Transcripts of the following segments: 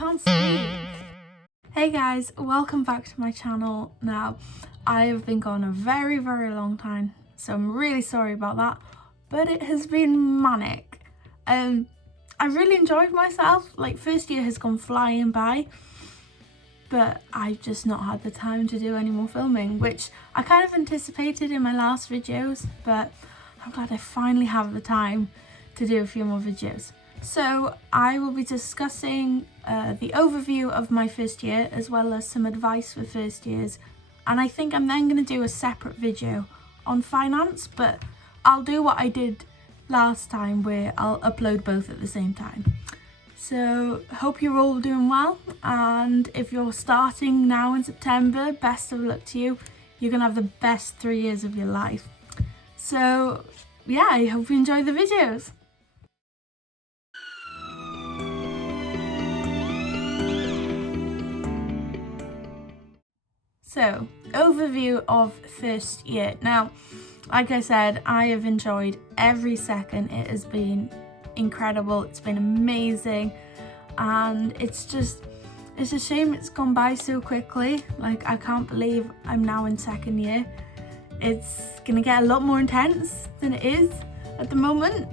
can't speak. Hey guys, welcome back to my channel. Now, I have been gone a very long time, so I'm really sorry about that, but it has been manic. I really enjoyed myself. Like, first year has gone flying by, but I've just not had the time to do any more filming, which I kind of anticipated in my last videos, but I'm glad I finally have the time to do a few more videos. So I will be discussing the overview of my first year, as well as some advice for first years, and I think I'm then going to do a separate video on finance, but I'll do what I did last time where I'll upload both at the same time. So hope you're all doing well, and if you're starting now in September, best of luck to you. You're going to have the best 3 years of your life. So yeah, I hope you enjoy the videos. So, overview of first year. Now, like I said, I have enjoyed every second. It has been incredible. It's been amazing. And it's a shame it's gone by so quickly. Like, I can't believe I'm now in second year. It's gonna get a lot more intense than it is at the moment.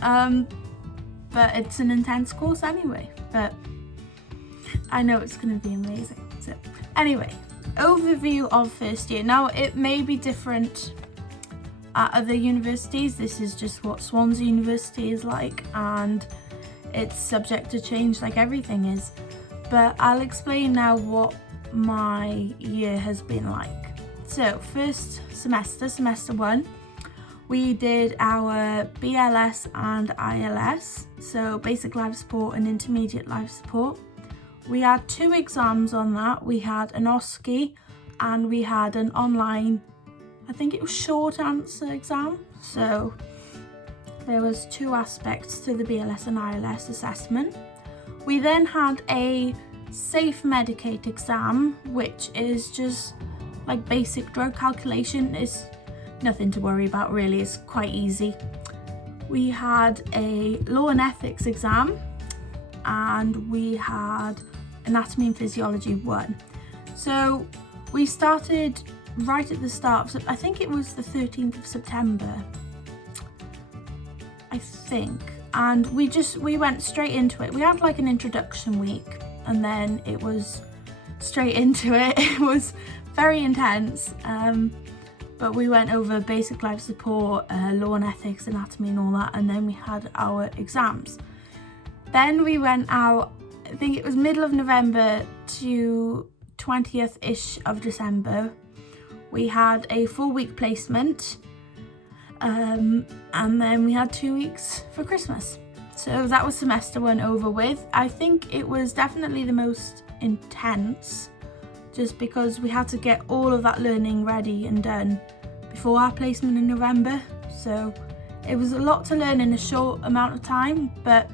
But it's an intense course anyway. But I know it's gonna be amazing. So, anyway. Overview of first year. Now, it may be different at other universities. This is just what Swansea University is like, and it's subject to change like everything is. But I'll explain now what my year has been like. So, first semester, semester 1, we did our BLS and ILS, so basic life support and intermediate life support. We had 2 exams on that. We had an OSCE and we had an online, I think it was short answer exam. So there was 2 aspects to the BLS and ILS assessment. We then had a safe medicate exam, which is just like basic drug calculation. It's nothing to worry about really, it's quite easy. We had a law and ethics exam, and we had anatomy and physiology 1. So we started right at the start, I think it was the 13th of September, I think, and we went straight into it. We had like an introduction week, and then it was straight into it. It was very intense, but we went over basic life support, law and ethics, anatomy and all that, and then we had our exams. Then we went out, I think it was middle of November to 20th-ish of December. We had a 4-week placement, and then we had 2 weeks for Christmas. So that was semester 1 over with. I think it was definitely the most intense, just because we had to get all of that learning ready and done before our placement in November. So it was a lot to learn in a short amount of time, but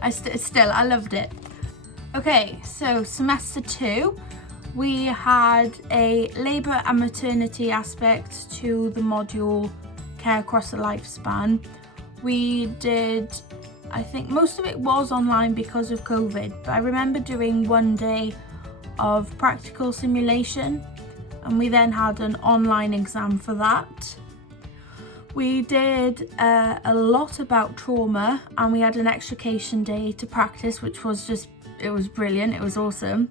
I loved it. Okay, so semester 2, we had a labour and maternity aspect to the module care across the lifespan. We did, I think most of it was online because of COVID, but I remember doing 1 day of practical simulation, and we then had an online exam for that. We did a lot about trauma, and we had an extrication day to practice, which was it was brilliant, it was awesome.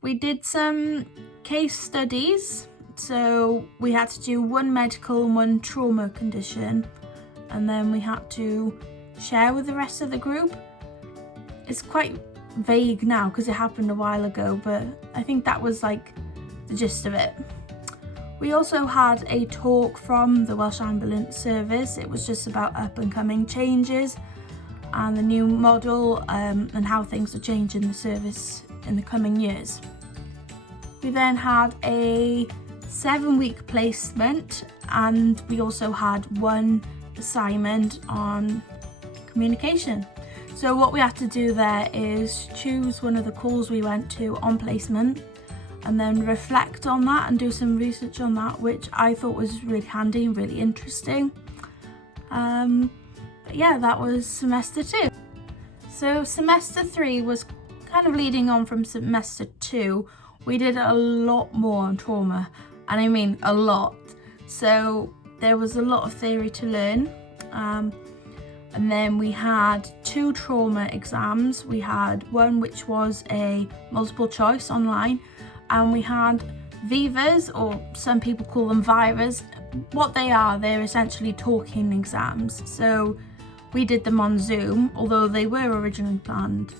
We did some case studies, so we had to do 1 medical and 1 trauma condition, and then we had to share with the rest of the group. It's quite vague now because it happened a while ago, but I think that was like the gist of it. We also had a talk from the Welsh Ambulance Service. It was just about up and coming changes and the new model, and how things will change in the service in the coming years. We then had a 7-week placement, and we also had 1 assignment on communication. So what we had to do there is choose one of the calls we went to on placement, and then reflect on that and do some research on that, which I thought was really handy and really interesting. But yeah, that was semester 2. So semester 3 was kind of leading on from semester 2, we did a lot more on trauma, and I mean a lot. So there was a lot of theory to learn, and then we had 2 trauma exams. We had one which was a multiple choice online, and we had Vivas, or some people call them Vivas. What they are, they're essentially talking exams. So we did them on Zoom, although they were originally planned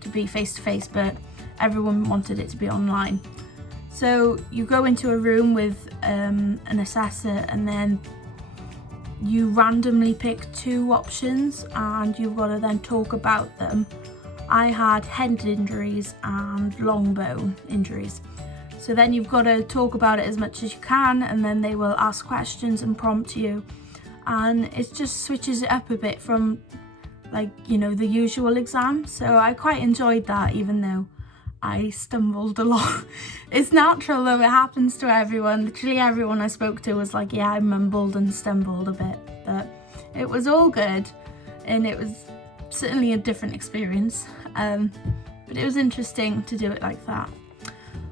to be face-to-face, but everyone wanted it to be online. So you go into a room with an assessor, and then you randomly pick 2 options, and you've got to then talk about them. I had head injuries and long bone injuries. So then you've got to talk about it as much as you can, and then they will ask questions and prompt you. And it just switches it up a bit from, like, you know, the usual exam. So I quite enjoyed that, even though I stumbled a lot. It's natural though, it happens to everyone. Literally everyone I spoke to was like, yeah, I mumbled and stumbled a bit. But it was all good, and it was certainly a different experience. But it was interesting to do it like that.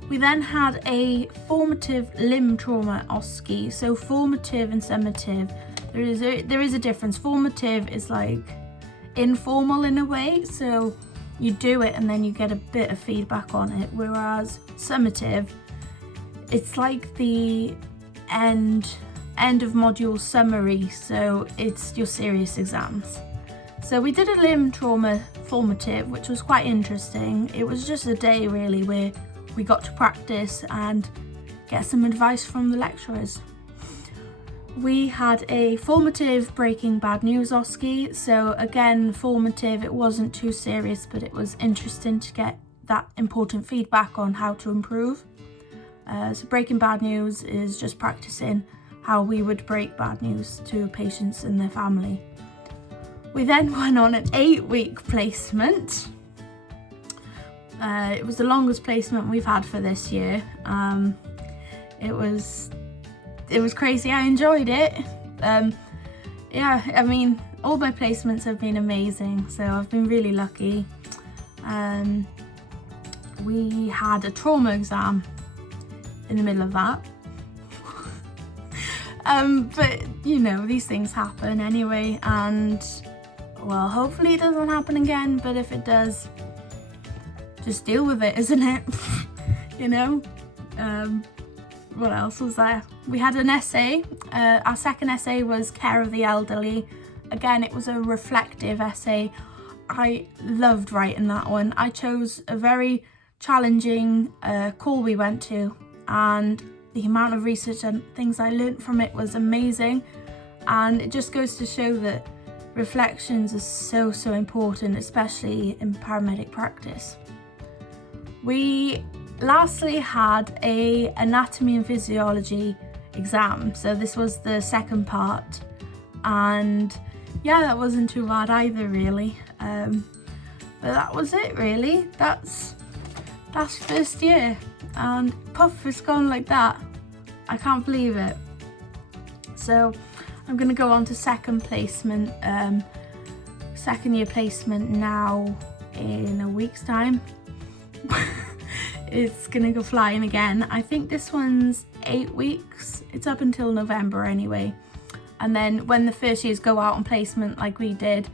We then had a formative limb trauma OSCE. So formative and summative, there is a difference. Formative is like informal in a way, so you do it and then you get a bit of feedback on it, whereas summative, it's like the end of module summary, so it's your serious exams. So we did a limb trauma formative, which was quite interesting. It was just a day really where we got to practice and get some advice from the lecturers. We had a formative breaking bad news OSCE. So again, formative, it wasn't too serious, but it was interesting to get that important feedback on how to improve. So breaking bad news is just practicing how we would break bad news to patients and their family. We then went on an 8-week placement. It was the longest placement we've had for this year. It was crazy. I enjoyed it. Yeah, I mean, all my placements have been amazing, so I've been really lucky. We had a trauma exam in the middle of that. But you know, these things happen anyway, and well, hopefully it doesn't happen again, but if it does, just deal with it, isn't it? You know? What else was there? We had an essay. Our second essay was care of the elderly. Again, it was a reflective essay. I loved writing that one. I chose a very challenging call we went to, and the amount of research and things I learnt from it was amazing. And it just goes to show that reflections are so important, especially in paramedic practice. We lastly had a anatomy and physiology exam. So this was the second part, and yeah, that wasn't too bad either really. But that was it really. That's first year, and puff, it's gone like that. I can't believe it. So I'm gonna go on to second placement, second year placement now in a week's time. It's gonna go flying again. I think this one's 8 weeks. It's up until November anyway. And then when the first years go out on placement like we did,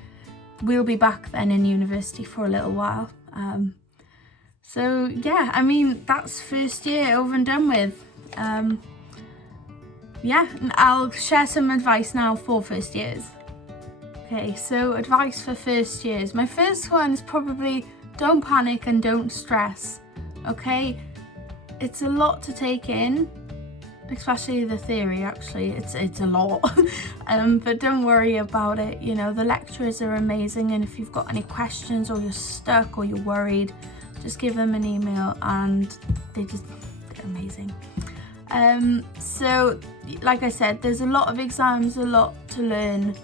we'll be back then in university for a little while. So yeah, I mean, that's first year over and done with. Yeah, I'll share some advice now for first years. Okay, so advice for first years. My first one is probably don't panic and don't stress. Okay, it's a lot to take in, especially the theory. Actually, it's a lot. But don't worry about it. You know, the lecturers are amazing, and if you've got any questions or you're stuck or you're worried, just give them an email, and they're amazing. So like I said, there's a lot of exams, a lot to learn,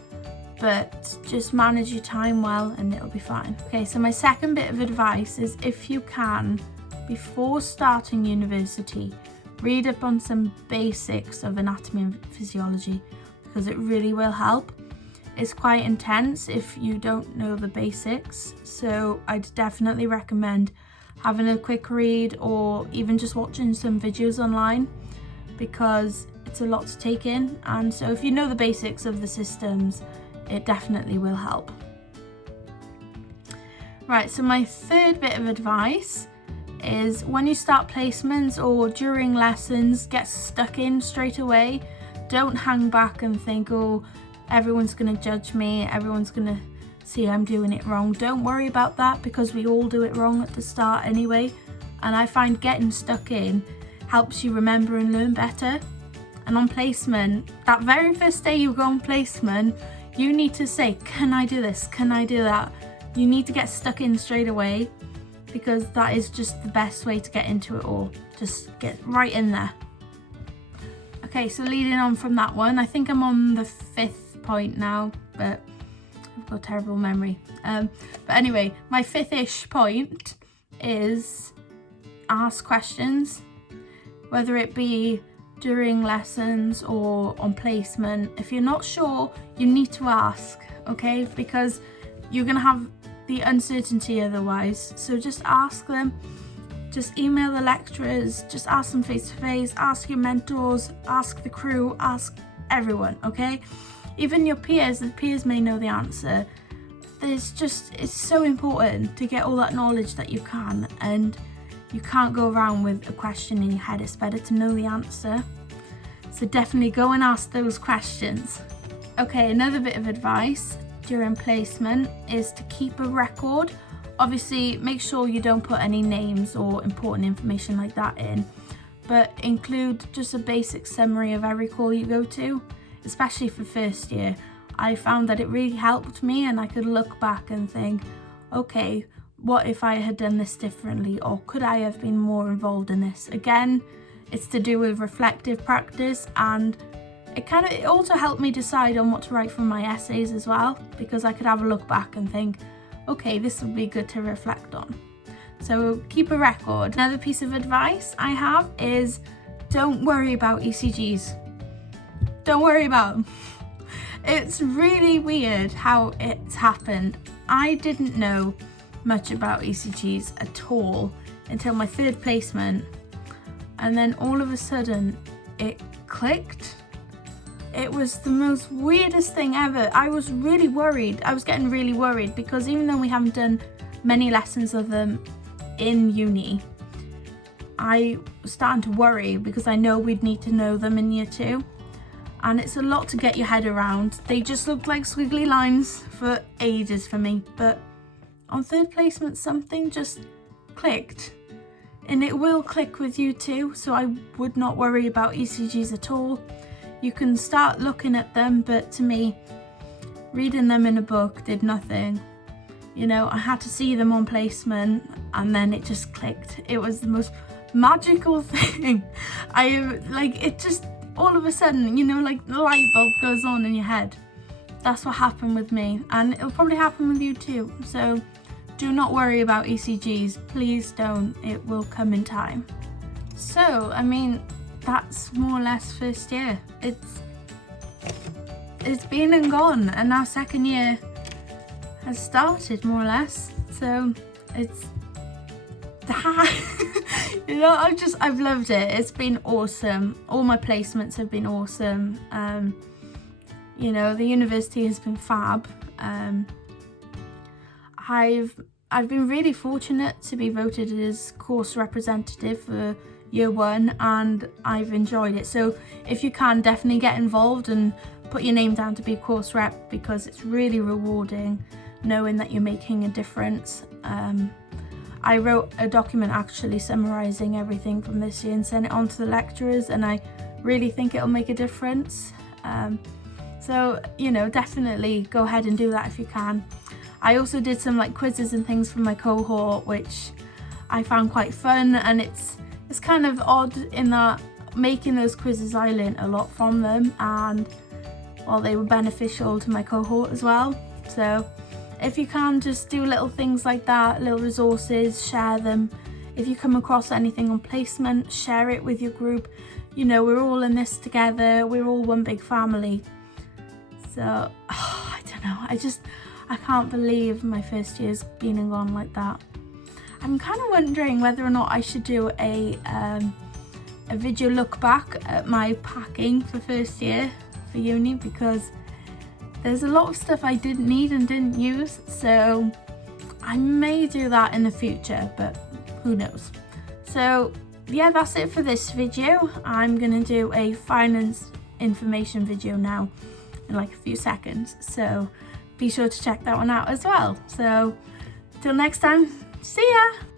but just manage your time well and it'll be fine. Okay, so my second bit of advice is, if you can, before starting university, read up on some basics of anatomy and physiology, because it really will help. is quite intense if you don't know the basics. So I'd definitely recommend having a quick read or even just watching some videos online, because it's a lot to take in. And so if you know the basics of the systems, it definitely will help. Right, so my third bit of advice is when you start placements or during lessons, get stuck in straight away. Don't hang back and think, oh, everyone's going to judge me, everyone's going to see I'm doing it wrong. Don't worry about that, because we all do it wrong at the start anyway. And I find getting stuck in helps you remember and learn better. And on placement, that very first day you go on placement, you need to say, can I do this? Can I do that? You need to get stuck in straight away, because that is just the best way to get into it all. Just get right in there. Okay, so leading on from that one, I think I'm on the 5th point now, but I've got a terrible memory. But anyway, my 5th-ish point is ask questions, whether it be during lessons or on placement. If you're not sure, you need to ask, okay? Because you're gonna have the uncertainty otherwise. So just ask them, just email the lecturers, just ask them face to face, ask your mentors, ask the crew, ask everyone, okay? Even your peers, the peers may know the answer. It's so important to get all that knowledge that you can, and you can't go around with a question in your head. It's better to know the answer. So definitely go and ask those questions. Okay, another bit of advice during placement is to keep a record. Obviously, make sure you don't put any names or important information like that in, but include just a basic summary of every call you go to, especially for first year. I found that it really helped me, and I could look back and think, okay, what if I had done this differently, or could I have been more involved in this? Again, it's to do with reflective practice, and it also helped me decide on what to write for my essays as well, because I could have a look back and think, okay, this would be good to reflect on. So keep a record. Another piece of advice I have is don't worry about ECGs. Don't worry about them. It's really weird how it's happened. I didn't know much about ECGs at all until my 3rd placement, and then all of a sudden it clicked. It was the most weirdest thing ever. I was really worried. I was getting really worried, because even though we haven't done many lessons of them in uni, I was starting to worry, because I know we'd need to know them in year 2. And it's a lot to get your head around. They just looked like squiggly lines for ages for me. But on 3rd placement, something just clicked. And it will click with you too, so I would not worry about ECGs at all. You can start looking at them, but to me, reading them in a book did nothing. You know, I had to see them on placement, and then it just clicked. It was the most magical thing. It just, all of a sudden, you know, like the light bulb goes on in your head. That's what happened with me, and it'll probably happen with you too. So do not worry about ECGs. Please don't. It will come in time. So, I mean, that's more or less first year. It's been and gone, and now 2nd year has started more or less. So it's you know, I've loved it. It's been awesome. All my placements have been awesome. You know, the university has been fab. I've been really fortunate to be voted as course representative for year 1, and I've enjoyed it. So if you can, definitely get involved and put your name down to be course rep, because it's really rewarding knowing that you're making a difference. I wrote a document actually summarising everything from this year and sent it on to the lecturers, and I really think it'll make a difference. So, you know, definitely go ahead and do that if you can. I also did some like quizzes and things from my cohort, which I found quite fun, and it's kind of odd in that making those quizzes, I learned a lot from them, and well, they were beneficial to my cohort as well. So if you can, just do little things like that, little resources, share them. If you come across anything on placement, share it with your group. You know, we're all in this together. We're all one big family. So, I don't know, I can't believe my first year's been and gone like that. I'm kind of wondering whether or not I should do a video look back at my packing for first year for uni, because there's a lot of stuff I didn't need and didn't use, so I may do that in the future, but who knows. So yeah, that's it for this video. I'm gonna do a finance information video now in like a few seconds, so be sure to check that one out as well. So till next time, see ya!